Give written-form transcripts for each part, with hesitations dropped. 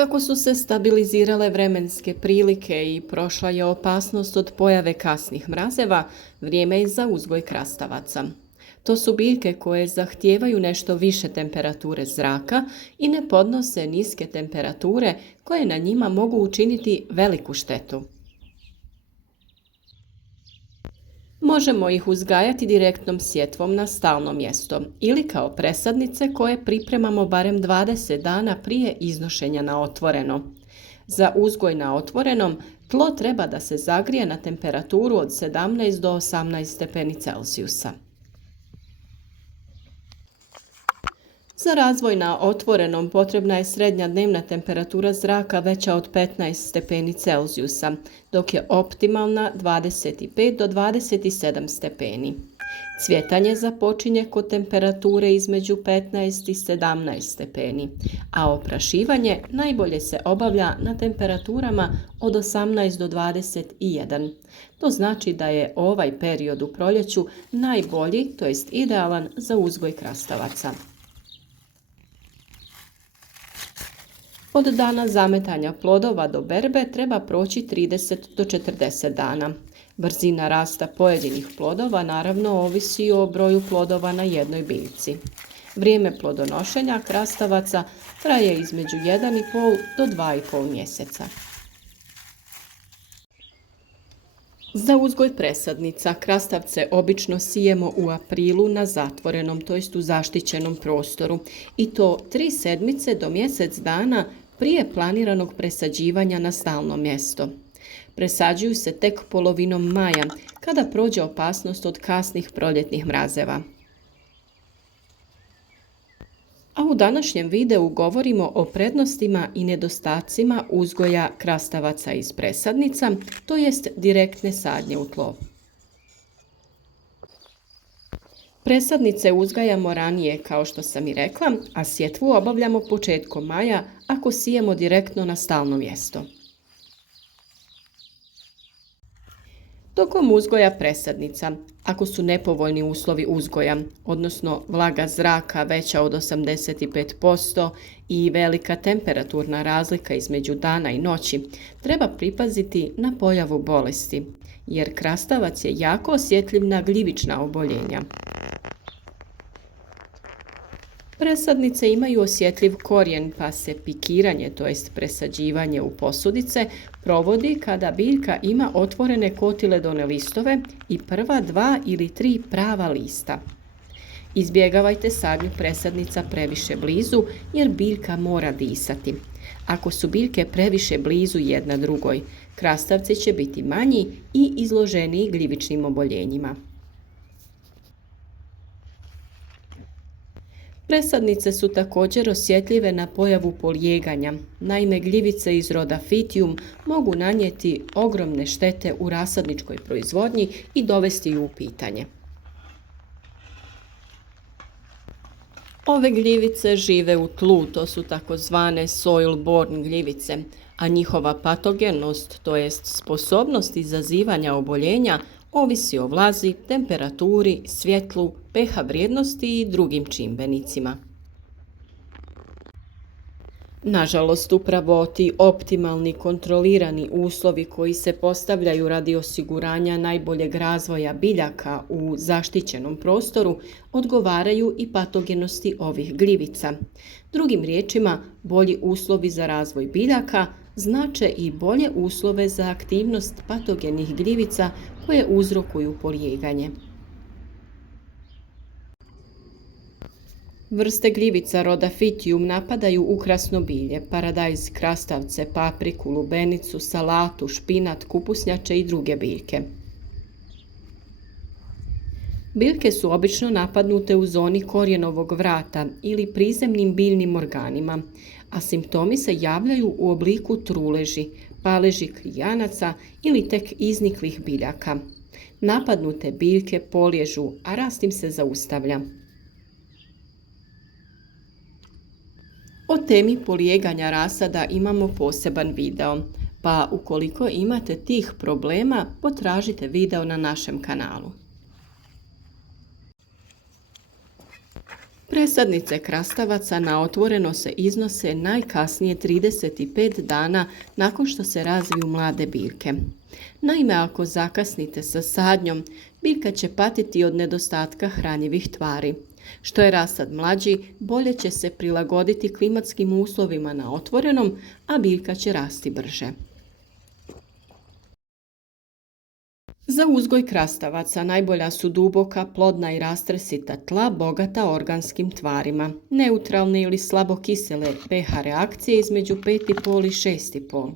Kako su se stabilizirale vremenske prilike i prošla je opasnost od pojave kasnih mrazeva, vrijeme je za uzgoj krastavaca. To su biljke koje zahtijevaju nešto više temperature zraka i ne podnose niske temperature koje na njima mogu učiniti veliku štetu. Možemo ih uzgajati direktnom sjetvom na stalno mjesto ili kao presadnice koje pripremamo barem 20 dana prije iznošenja na otvoreno. Za uzgoj na otvorenom tlo treba da se zagrije na temperaturu od 17 do 18 stepeni Celzijusa. Za razvoj na otvorenom potrebna je srednja dnevna temperatura zraka veća od 15 stepeni Celzijusa, dok je optimalna 25 do 27 stepeni. Cvjetanje započinje kod temperature između 15 i 17 stepeni, a oprašivanje najbolje se obavlja na temperaturama od 18 do 21. To znači da je ovaj period u proljeću najbolji, to jest idealan za uzgoj krastavaca. Od dana zametanja plodova do berbe treba proći 30 do 40 dana. Brzina rasta pojedinih plodova naravno ovisi o broju plodova na jednoj biljci. Vrijeme plodonošenja krastavaca traje između 1,5 do 2,5 mjeseca. Za uzgoj presadnica krastavce obično sijemo u aprilu na zatvorenom, to jest u zaštićenom prostoru, i to 3 sedmice do mjesec dana prije planiranog presađivanja na stalno mjesto. Presađuju se tek polovinom maja, kada prođe opasnost od kasnih proljetnih mrazeva. A u današnjem videu govorimo o prednostima i nedostacima uzgoja krastavaca iz presadnica, to jest direktne sadnje u tlo. Presadnice uzgajamo ranije, kao što sam i rekla, a sjetvu obavljamo početkom maja ako sijemo direktno na stalno mjesto. Tokom uzgoja presadnica, ako su nepovoljni uslovi uzgoja, odnosno vlaga zraka veća od 85% i velika temperaturna razlika između dana i noći, treba pripaziti na pojavu bolesti, jer krastavac je jako osjetljiv na gljivična oboljenja. Presadnice imaju osjetljiv korijen, pa se pikiranje, to jest presađivanje u posudice, provodi kada biljka ima otvorene kotiledone listove i prva 2 ili 3 prava lista. Izbjegavajte sadnju presadnica previše blizu, jer biljka mora disati. Ako su biljke previše blizu jedna drugoj, krastavci će biti manji i izloženiji gljivičnim oboljenjima. Presadnice su također osjetljive na pojavu polijeganja. Naime, gljivice iz roda Phytium mogu nanijeti ogromne štete u rasadničkoj proizvodnji i dovesti ju u pitanje. Ove gljivice žive u tlu, to su takozvane soil-borne gljivice, a njihova patogenost, to jest sposobnost izazivanja oboljenja, ovisi o vlazi, temperaturi, svjetlu, pH vrijednosti i drugim čimbenicima. Nažalost, upravo ti optimalni kontrolirani uslovi koji se postavljaju radi osiguranja najboljeg razvoja biljaka u zaštićenom prostoru odgovaraju i patogenosti ovih gljivica. Drugim riječima, bolji uslovi za razvoj biljaka znače i bolje uslove za aktivnost patogenih gljivica koje uzrokuju polijeganje. Vrste gljivica roda Phytium napadaju ukrasno bilje, paradajz, krastavce, papriku, lubenicu, salatu, špinat, kupusnjače i druge biljke. Biljke su obično napadnute u zoni korijenovog vrata ili prizemnim biljnim organima, a simptomi se javljaju u obliku truleži, paleži klijanaca ili tek izniklih biljaka. Napadnute biljke poliježu, a rast im se zaustavlja. O temi polijeganja rasada imamo poseban video, pa ukoliko imate tih problema, potražite video na našem kanalu. Presadnice krastavaca na otvoreno se iznose najkasnije 35 dana nakon što se razviju mlade biljke. Naime, ako zakasnite sa sadnjom, biljka će patiti od nedostatka hranjivih tvari. Što je rasad mlađi, bolje će se prilagoditi klimatskim uslovima na otvorenom, a biljka će rasti brže. Za uzgoj krastavaca najbolja su duboka, plodna i rastresita tla bogata organskim tvarima, neutralne ili slabo kisele pH reakcije između 5,5 i 6,5.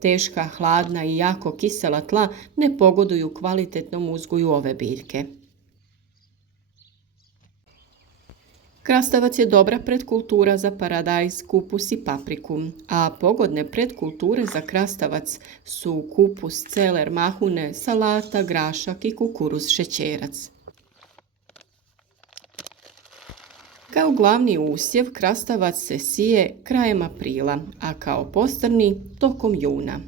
Teška, hladna i jako kisela tla ne pogoduju kvalitetnom uzgoju ove biljke. Krastavac je dobra pretkultura za paradajz, kupus i papriku, a pogodne pretkulture za krastavac su kupus, celer, mahune, salata, grašak i kukuruz šećerac. Kao glavni usjev krastavac se sije krajem aprila, a kao postrni tokom juna.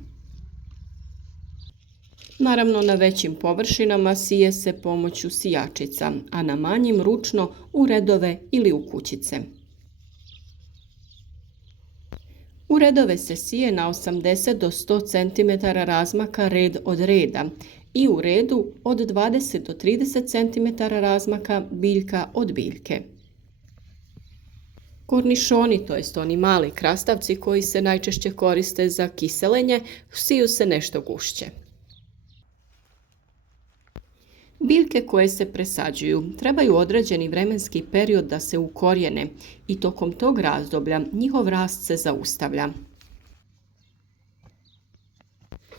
Naravno, na većim površinama sije se pomoću sijačica, a na manjim ručno u redove ili u kućice. U redove se sije na 80 do 100 cm razmaka red od reda i u redu od 20 do 30 cm razmaka biljka od biljke. Kornišoni, to jest oni mali krastavci koji se najčešće koriste za kiselenje, siju se nešto gušće. Biljke koje se presađuju trebaju određeni vremenski period da se ukorijene i tokom tog razdoblja njihov rast se zaustavlja.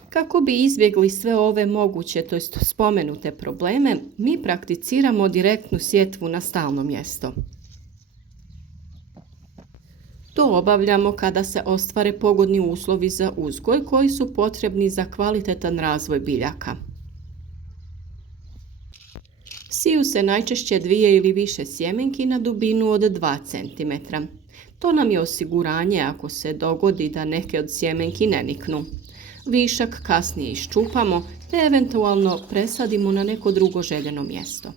Kako bi izbjegli sve ove moguće, to jest spomenute probleme, mi prakticiramo direktnu sjetvu na stalno mjesto. To obavljamo kada se ostvare pogodni uslovi za uzgoj koji su potrebni za kvalitetan razvoj biljaka. Siju se najčešće 2 ili više sjemenki na dubinu od 2 cm. To nam je osiguranje ako se dogodi da neke od sjemenki ne niknu. Višak kasnije iščupamo te eventualno presadimo na neko drugo željeno mjesto.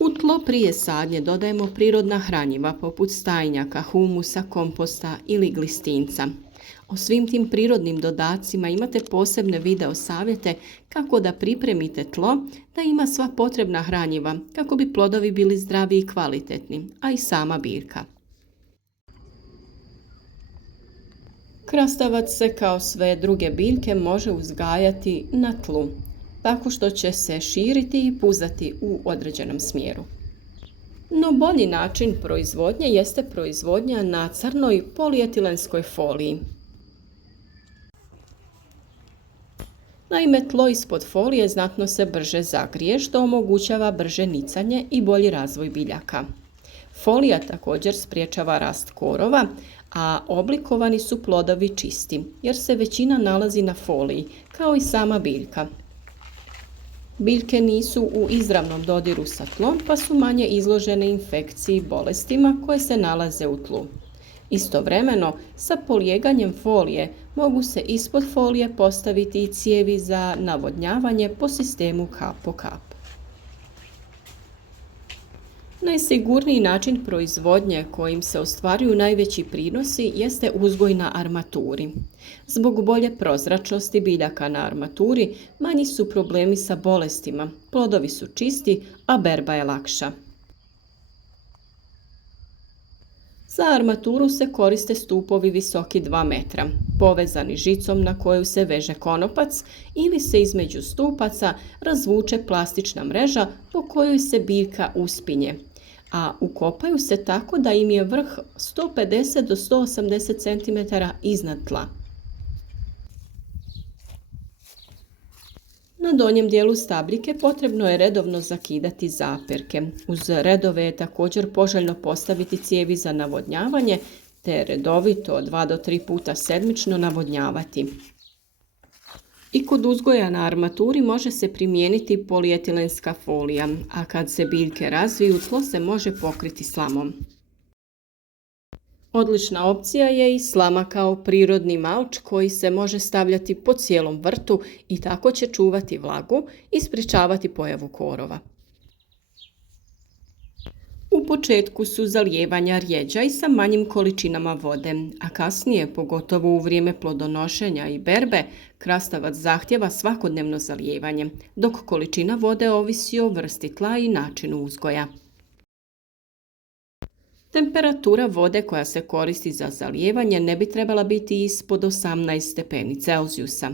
U tlo prije sadnje dodajemo prirodna hranjiva poput stajnjaka, humusa, komposta ili glistinca. O svim tim prirodnim dodacima imate posebne video savjete kako da pripremite tlo da ima sva potrebna hranjiva kako bi plodovi bili zdravi i kvalitetni, a i sama biljka. Krastavac se kao sve druge biljke može uzgajati na tlu, tako što će se širiti i puzati u određenom smjeru. No bolji način proizvodnje jeste proizvodnja na crnoj polijetilenskoj foliji. Naime, tlo ispod folije znatno se brže zagrije, što omogućava brže nicanje i bolji razvoj biljaka. Folija također spriječava rast korova, a oblikovani su plodovi čisti, jer se većina nalazi na foliji, kao i sama biljka. Biljke nisu u izravnom dodiru sa tlom, pa su manje izložene infekciji i bolestima koje se nalaze u tlu. Istovremeno, sa polijeganjem folije mogu se ispod folije postaviti i cijevi za navodnjavanje po sistemu kap po kap. Najsigurniji način proizvodnje kojim se ostvaruju najveći prinosi jeste uzgoj na armaturi. Zbog bolje prozračnosti biljaka na armaturi manji su problemi sa bolestima, plodovi su čisti, a berba je lakša. Za armaturu se koriste stupovi visoki 2 metra, povezani žicom na koju se veže konopac ili se između stupaca razvuče plastična mreža po kojoj se biljka uspinje, a ukopaju se tako da im je vrh 150 do 180 cm iznad tla. Na donjem dijelu stabljike potrebno je redovno zakidati zaperke. Uz redove je također poželjno postaviti cijevi za navodnjavanje, te redovito 2 do 3 puta sedmično navodnjavati. I kod uzgoja na armaturi može se primijeniti polijetilenska folija, a kad se biljke razviju, tlo se može pokriti slamom. Odlična opcija je i slama kao prirodni malč koji se može stavljati po cijelom vrtu i tako će čuvati vlagu i sprječavati pojavu korova. U početku su zalijevanja rjeđa i sa manjim količinama vode, a kasnije, pogotovo u vrijeme plodonošenja i berbe, krastavac zahtjeva svakodnevno zalijevanje, dok količina vode ovisi o vrsti tla i načinu uzgoja. Temperatura vode koja se koristi za zalijevanje ne bi trebala biti ispod 18 stepeni Celzijusa.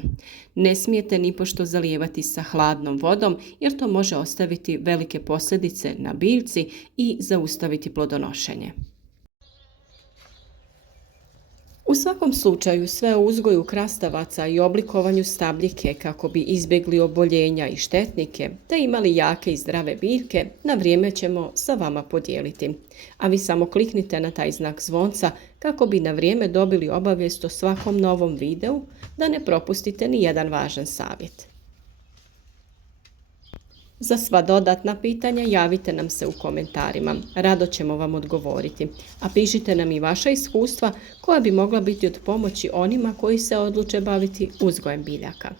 Ne smijete nipošto zalijevati sa hladnom vodom jer to može ostaviti velike posljedice na biljci i zaustaviti plodonošenje. U svakom slučaju sve o uzgoju krastavaca i oblikovanju stabljike kako bi izbjegli oboljenja i štetnike te imali jake i zdrave biljke na vrijeme ćemo sa vama podijeliti. A vi samo kliknite na taj znak zvonca kako bi na vrijeme dobili obavijest o svakom novom videu da ne propustite ni jedan važan savjet. Za sva dodatna pitanja javite nam se u komentarima, rado ćemo vam odgovoriti, a pišite nam i vaša iskustva koja bi mogla biti od pomoći onima koji se odluče baviti uzgojem biljaka.